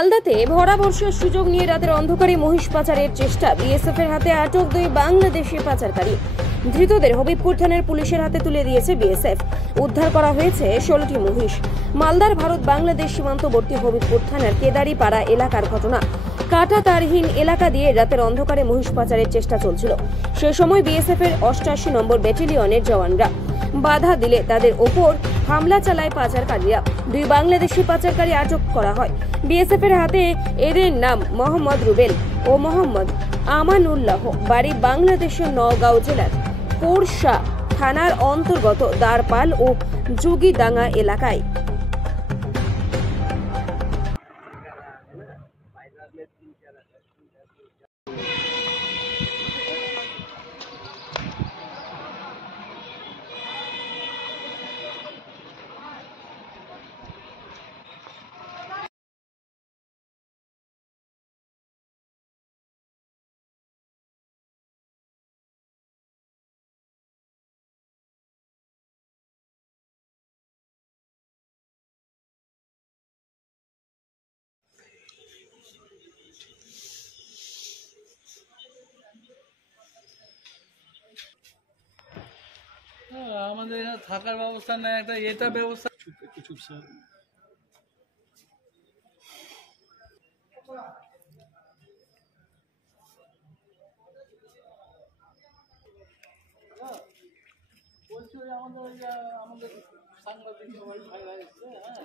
মালদাতে ভরা বর্ষার সুযোগ নিয়ে রাতের অন্ধকারে মহিষ পাচারের চেষ্টা। বিএসএফ এর হাতে আটক 2 বাংলাদেশি পাচারকারী। ধৃতদের হবিবপুর থানার পুলিশের হাতে তুলে দিয়েছে বিএসএফ। উদ্ধার করা হয়েছে 16টি মহিষ। মালদার ভারত বাংলাদেশ সীমান্তবর্তী হবিবপুর থানার কেদারিপাড়া এলাকার ঘটনা। কাটা তারহীন এলাকা দিয়ে রাতের অন্ধকারে মহিষ পাচারের চেষ্টা চলছিল। সে সময় বিএসএফ এর 88 নম্বর ব্যাটালিয়নের জওয়ানরা বাধা দিলে তাদের ওপর হামলা চালায় পাচারকারীরা। 2 বাংলাদেশি পাচারকারী আটক করা হয়। বিএসএফ এর হাতে এদের নাম মোহাম্মদ রুবেল ও মোহাম্মদ আমানুল্লাহ, বাড়ি বাংলাদেশের নওগাঁও জেলার পোরশা থানার অন্তর্গত দারপাল ও যুগিদাঙ্গা এলাকায়। আমাদের এখানে থাকার ব্যবস্থা নেই, একটা এটা ব্যবস্থা কিছু স্যার। বলছি ওই আমাদের সাংবাদিক ভাইরা এসছে, হ্যাঁ